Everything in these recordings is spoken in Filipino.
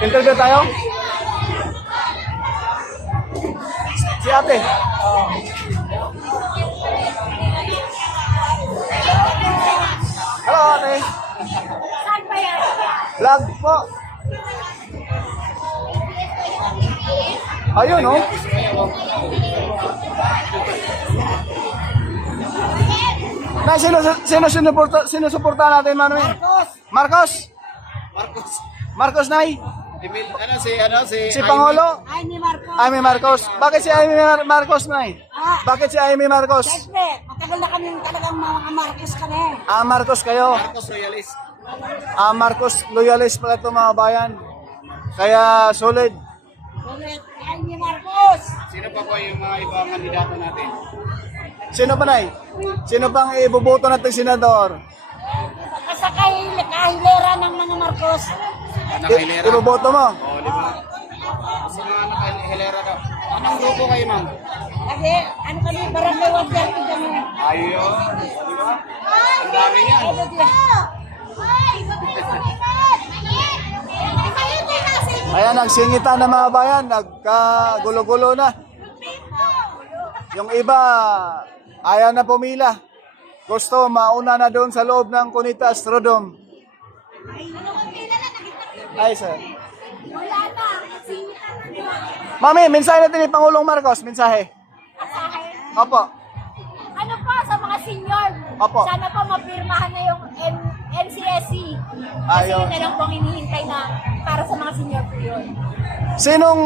Interview tayo? Si ate. Hello ate. Saan ba yan? Vlog po. Ayun oh. Na sino suportahan natin, Manuel? Marcos. Marcos Nay. Si Pangulo. Ay, ni Marcos. Amy Marcos. Bakit si Amy Marcos, Nay? Bakit si Amy Marcos? Siyempre, matagal na kami talagang mga Marcos kami. Marcos kayo. Marcos loyalist pala ito mga bayan. Kaya solid. Ulit, ay ni Marcos. Sino pa po yung mga ibang kandidato natin? Sino pa, Nay? Sino pang iboboto natin senador? Basta kahilera ng mga Marcos. Nakahilera. Iboboto mo? Oo, di ba? Sa mga nakahilera daw. Anong grupo kayo, ma'am? Kasi, ano kami, barangay 130 kami. Ayun. Di ba? Ang dami yan. Ayan, nagsingitan ng mga bayan. Nagkagulo-gulo na. Yung iba, ayaw na pumila. Gusto mauna na doon sa loob ng Cunita Astrodome. Ay, sir. Wala na, singitan na. Mami, mensahe natin ni Pangulong Marcos. Mensahe. Asahin. Opo. Ano po sa mga senior? Opo. Sana po mapirmahan na yung NCSC. Kasi Ayun. yun na lang po ang hinihintay na para sa mga senior po yun. Sinong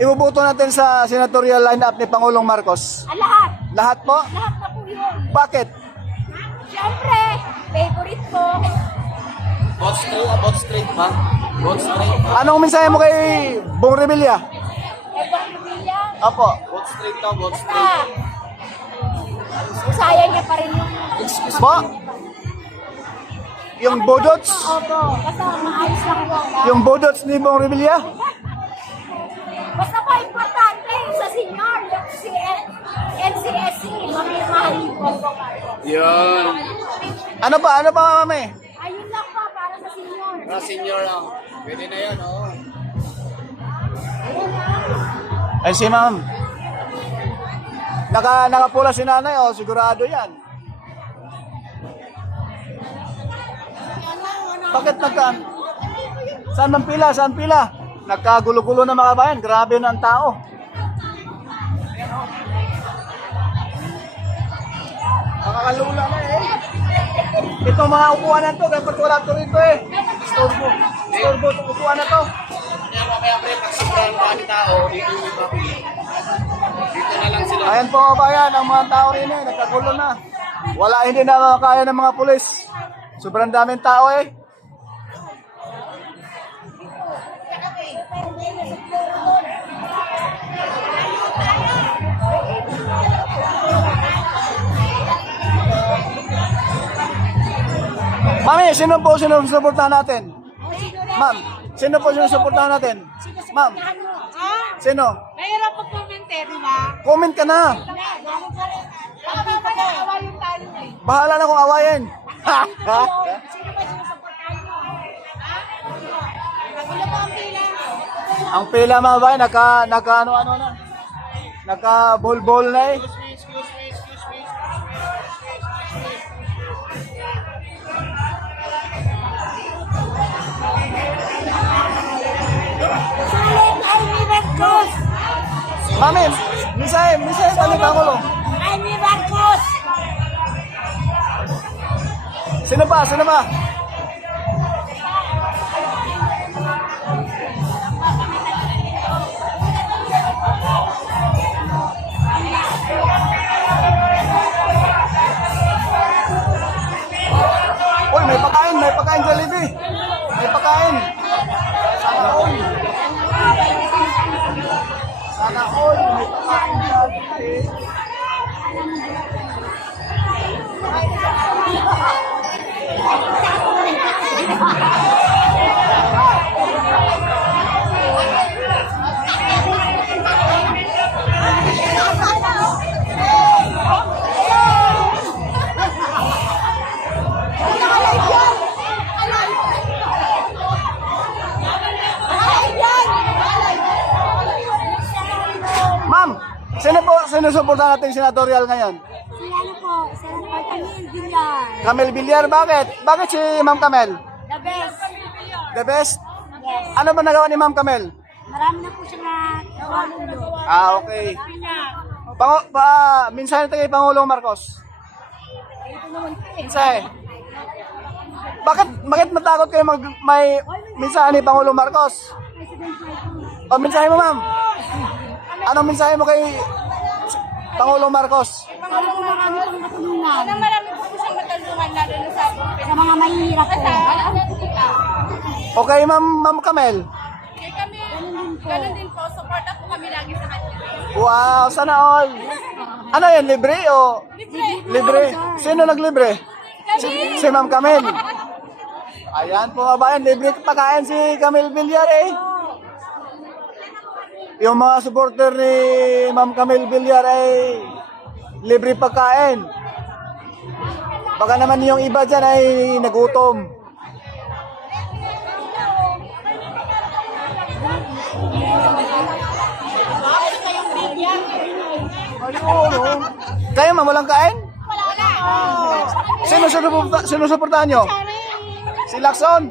ibuboto natin sa senatorial lineup ni Pangulong Marcos? Lahat. Lahat po? Lahat na po yun. Bakit? Siyempre, favorite ko. Vote straight, ma'am. Vote straight. Anong mensahe mo kay Bong Revilla? Ebang Revilla. Opo. Vote straight daw, vote Basta, straight. usaya niya pa rin yung... Po? Yung bodots? Opo, basta maayos lang po. Yung bodots ni Bong Revilla? Basta po importante sa senior, yung NCSC, mamirmahan yung Bongbong Marcos. Yun. Ano pa, mami? Ayun lang po para sa senior. Mga senior lang. Pwede na yan, oo. Ay si ma'am. Nakapula si nanay, oh, sigurado yan. Bakit Saan man pila? Saan pila? Nagkagulo-gulo na mga bayan. Grabe na ang tao. Nakakalula na eh. Ito mga upuan na to, dapat wala to rito eh. Storbo itong upuan na to. Kaya mamaya pre, pag sobrang dami tao, dito yung iba. Dito na lang sila. Ayan po mga bayan, ang mga tao rin eh, nagkagulo na. Wala, hindi na kaya ng mga pulis. Sobrang daming tao eh. Mami, sino sinusuportahan natin? Ma'am, sino po sinusuportahan natin? Ma'am, sino? Mahirap po kumente, di ba? Comment ka na. Bahala na kung awayin. Ha? Ha? Sino ba sinusuportahan mo? Ano ba ang pila? Ang pila mga bayan, ano na. Naka-bol-bol na eh. Sulit ay ni Marcos! Mami, misay kami Pangulo. Ay ni Marcos! Sino ba? Uy, may pagkain Jollibee. May pagkain. Sana all, may pagkain Jollibee. po sinusuportahan natin senatorial ngayon? Si ano po, Senator Camille Villar. Camel Villar, bakit? Bakit si Ma'am Camel? The best. The best? Yes. Ano ba nagawa ni Ma'am Camel? Marami na po siya na nawalolo. Okay. Minsan ito kay Pangulong Marcos. Minsan Bakit matakot kayo may minsan ni Pangulong Marcos? O mensahe mo, ma'am? Anong mensahe mo kay Pangulong Marcos? Sana po marami pang matulungan. Marami po siyang matulungan lalo na sa Sa mga mahihirap po. Okay, Ma'am Camel. Kaya kami, ganun din po, support po kami lagi sa kanya. Wow, sana all. Ano yan, libre o? Libre. Sino naglibre? Si Ma'am Camel. Ayan po kabayan, libre pagkain si Camel Villar eh. Yung mga supporter ni Ma'am Camel Villar ay libre pagkain. Baka naman yung iba dyan ay nagutom. Ayun, kayo ma'am, walang kain? Sinusuportahan nyo? Si Lacson?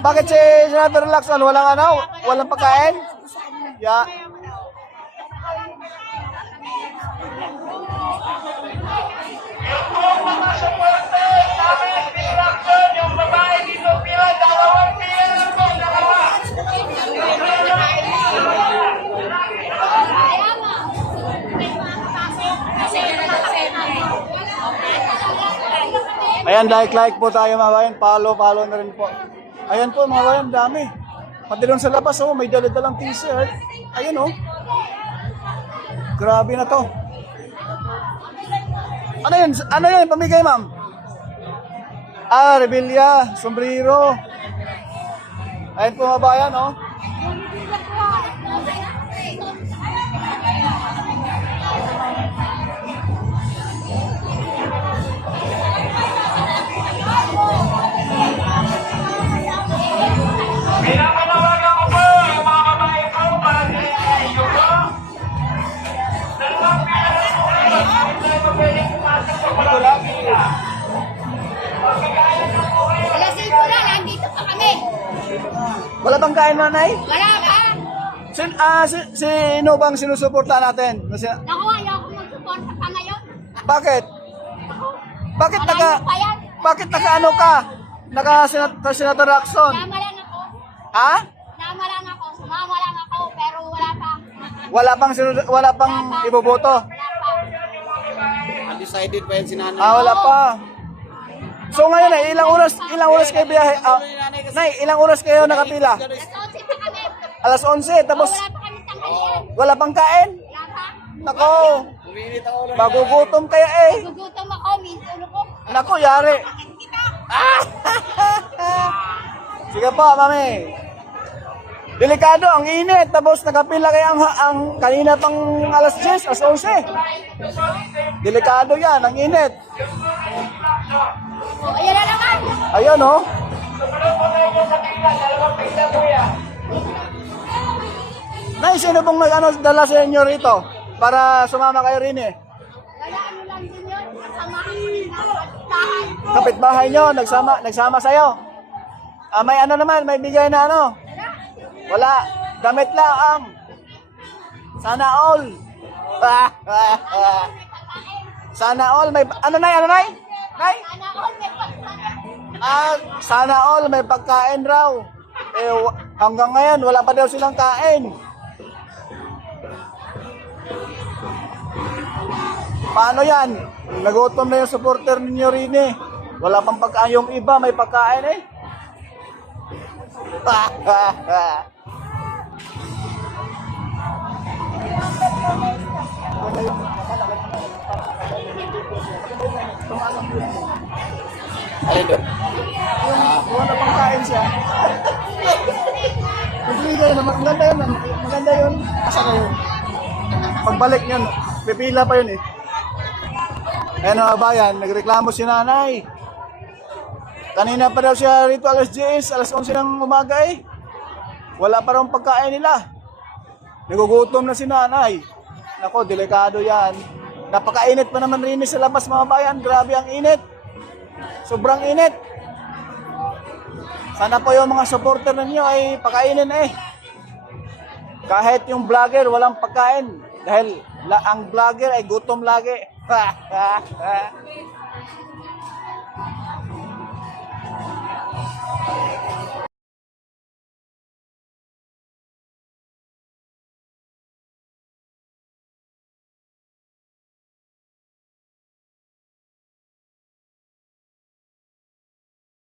Bakit si Senator Lacson walang pagkain? Ya. Ayan, like po tayo mga bayan. Follow na rin po. Ayan po mga bayan, dami. Pati doon sa labas, oh, may dala-dalang t-shirt. Ayan, oh. Grabe na to. Ano yan? Ano yan? Pamigay, ma'am? Rebilla, sombrero. Ayan po mga bayan, oh. Pinapanawagan ko po yung mga babae ko para sa iyo po. Dalawang pila po kayo. Hindi mo pwedeng pumasok sa walang pila. Magkakaya na po kayo. Alas 5 na, nandito pa kami. Wala bang kain, nanay? Wala pa. Sino bang sinusuporta natin? Naku, ayaw ko mag-suporta pa ngayon. Bakit? Bakit Malayo pa yan. ano ka? Senator Lacson? Nama lang ako. Ha? Sumama lang ako, pero wala pa. Wala pang iboboto. Wala pa. Undecided pa yan si nanay. Wala pa. So ngayon ilang oras kayo biyahe? Nay, ilang oras kayo nakapila? Alas 11 pa kami. Alas 11, tapos Wala pa kami tanghalian. wala pang kain? Wala pa. Nako, Uminit ang ulo. magugutom kaya eh. Gugutom ako, minsan ko. Nako, yari. Sige po, mami. Delikado, ang init. Tapos nakapila kayo ang kanina pang alas 10, alas 11. Delikado yan, ang init. Ayan na naman. Ayan, oh. Nay, sino pong dala sa inyo rito? Para sumama kayo rin eh. Wala ano lang din yun. Samahan mo rin ang pagtahan. Kapitbahay nyo, nagsama sa'yo. May ano naman, may bigay na ano? Wala. Damit lang. Sana all. Sana all. May, ano, Nay? Nay? Sana all may pagtahan. Sana all may pagkain raw. Hanggang ngayon, wala pa daw silang kain. Paano yan? Nagutom na yung supporter ninyo rin eh. Wala pang pagkain. Yung iba may pagkain eh. Ayun doon. Wala pang kain siya. Pipila yun. Maganda yun. Maganda yun. Asa na yun? Pagbalik yun. Pipila pa yun eh. Ayan mga bayan, nagreklamo si nanay. Kanina pa daw siya rito alas 10, alas 11 ng umaga eh. Wala pa rin pagkain nila. Nagugutom na si nanay. Nako, delikado yan. Napakainit pa naman rin sa labas mga bayan. Grabe ang init. Sobrang init. Sana po yung mga supporter ninyo ay pakainin eh. Kahit yung vlogger walang pagkain. Dahil ang vlogger ay gutom lagi.